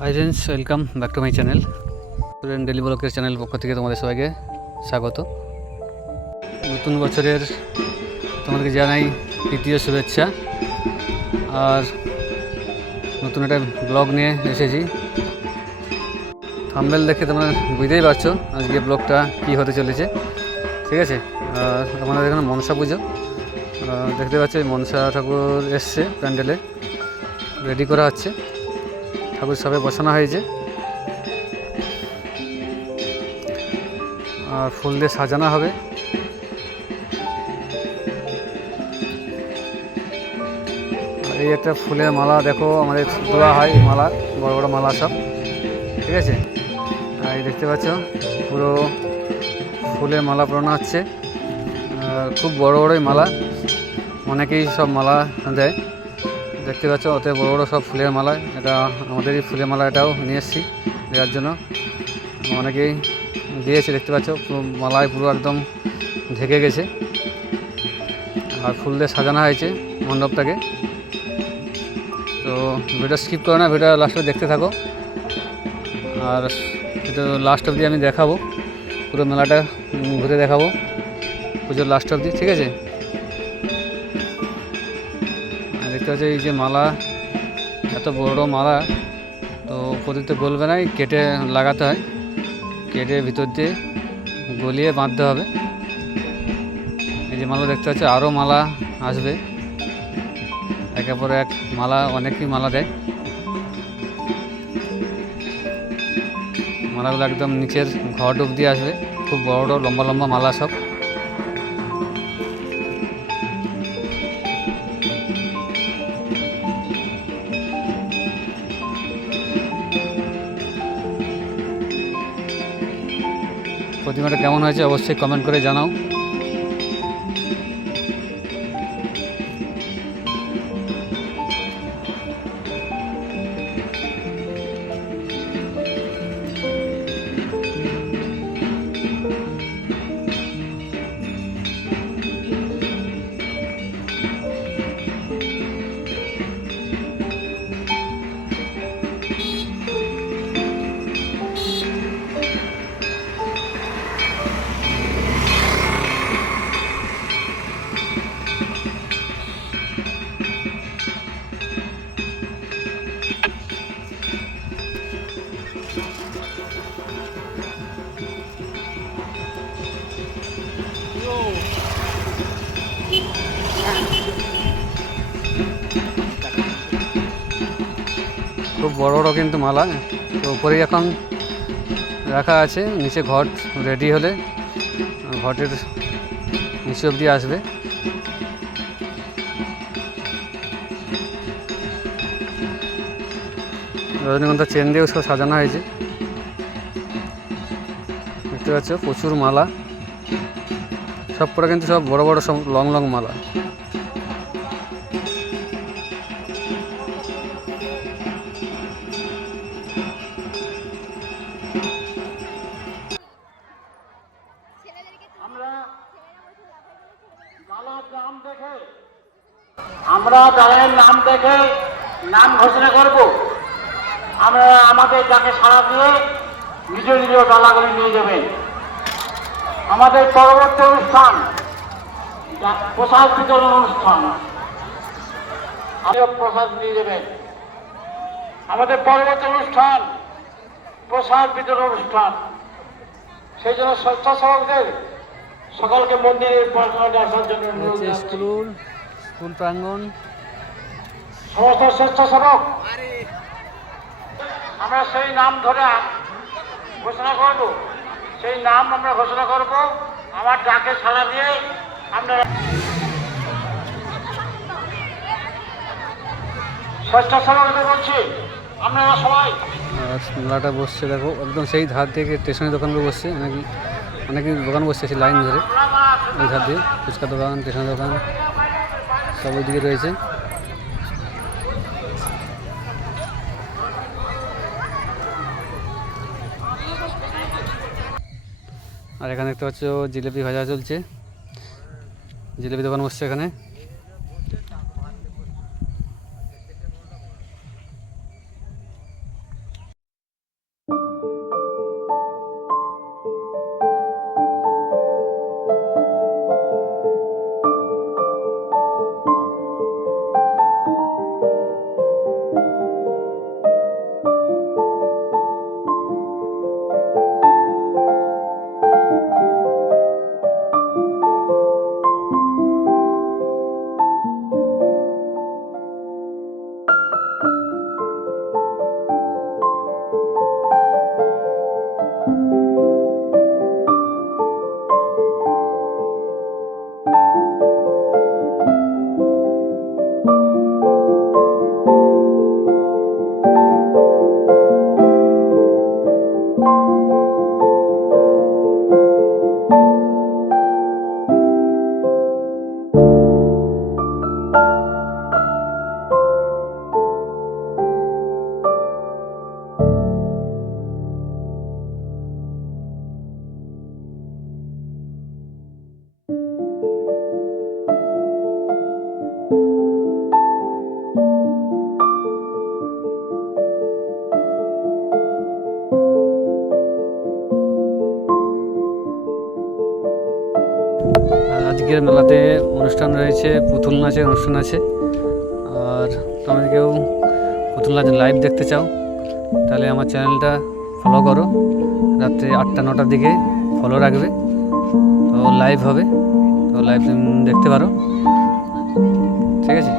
Hi friends welcome back to my channel student daily ব্লকের channel পক্ষ থেকে তোমাদের সবাইকে স্বাগত। নতুন বছরের তোমাদেরকে জানাই তৃতীয় শুভেচ্ছা। আর নতুন একটা ব্লগ নিয়ে এসেছি। থাম্বেল দেখে তোমরা বুঝতেই পারছ আজকে ব্লগটা কী হতে চলেছে। ঠিক আছে? আর আমাদের এখানে মনসা পুজো। দেখতে পাচ্ছ মনসা ঠাকুর এসছে প্যান্ডেলে। রেডি করা হচ্ছে। ঠাকুর সবে বসানো হয়েছে। আর ফুল দিয়ে সাজানো হবে। এই একটা ফুলের মালা, দেখো আমাদের দেওয়া হয় মালা, বড় বড় মালা সব। ঠিক আছে? আর এই দেখতে পাচ্ছ, পুরো ফুলের মালা পরানো হচ্ছে। খুব বড় বড়ই মালা, অনেকেই সব মালা দেয়। দেখতে পাচ্ছ অত বড় বড় সব ফুলের মালা এটা আমাদেরই ফুলের মালা, এটাও নিয়ে এসেছি দেওয়ার জন্য। অনেকেই দিয়েছে, দেখতে পাচ্ছ, পুরো মালায় পুরো একদম ঢেকে গেছে। আর ফুল দিয়ে সাজানো হয়েছে মণ্ডপটাকে। তো ভিডিও স্কিপ করো না, ভিডিও লাস্টে দেখতে থাকো। আর এটা লাস্ট অবধি আমি দেখাবো। পুরো মেলাটা ঘুরে দেখাবো। পুজোর লাস্ট অবধি, ঠিক আছে? দেখতে পাচ্ছি এই যে মালা, এত বড় মালা, তো প্রতিতে গলবে না, এই কেটে লাগাতে হয়। কেটে ভিতর দিয়ে গলিয়ে বাঁধতে হবে। এই যে মালা দেখতে পাচ্ছি আরও মালা আসবে। একের পর এক মালা, অনেকই মালা দেয়। মালাগুলো একদম নিচের ঘর অব্দি আসবে। খুব বড় বড় লম্বা লম্বা মালা সব। প্রতিমাটা কেমন হয়েছে অবশ্যই কমেন্ট করে জানাও। খুব বড় বড় কিন্তু মালা, তো উপরে এখন রাখা আছে, নিচে ঘট রেডি হলে, ঘটের নিচে অবধি আসবে। রজনীগন্ধা চেন দিয়েও সব সাজানো হয়েছে। দেখতে পাচ্ছ, প্রচুর মালা। সব পরে কিন্তু সব বড় বড় সব লং লং মালা। আমরা দেখে নাম দেখে নাম ঘোষণা করব। আমরা আমাদের যাকে সাড়া দিয়ে নিজ নিজ ডালাগুলি নিয়ে যাবেন আমাদের পরবর্তী অনুষ্ঠান প্রসাদ বিতরণ অনুষ্ঠান প্রসাদ নিয়ে যাবেন আমাদের পরবর্তী অনুষ্ঠান প্রসাদ বিতরণ অনুষ্ঠান। সেই জন্য স্বেচ্ছাসেবকদের সকলকে মন্দিরের প্রাঙ্গণে আসার জন্য স্কুল প্রাঙ্গণ। সমস্ত স্বেচ্ছাসেবক আমরা সেই নাম ধরে ঘোষণা করব? সেই নাম আমরা ঘোষণা করব। আমার ডাকে সাড়া দিয়ে আপনারা মেলাটা বসছে, দেখো, একদম সেই ধার থেকে স্টেশনের দোকানগুলো বসছে? অনেক অনেক দোকান বসছে সেই লাইন ধরে। ওই ধার দিয়ে ফুচকা দোকান, স্টেশনের দোকান, সব ওইদিকে রয়েছে। আর এখানে দেখতে পাচ্ছ জিলেপি ভাজা চলছে। জিলেপি দোকান বসছে এখানে। আজকের মেলাতে অনুষ্ঠান রয়েছে, পুতুল নাচের অনুষ্ঠান আছে। আর তোমরা কেউ পুতুল নাচ লাইভ দেখতে চাও, তাহলে আমার চ্যানেলটা ফলো করো। রাত্রে আটটা, নটার দিকে ফলো রাখবে। তো লাইভ হবে, তো লাইভ দেখতে পারো। ঠিক আছে?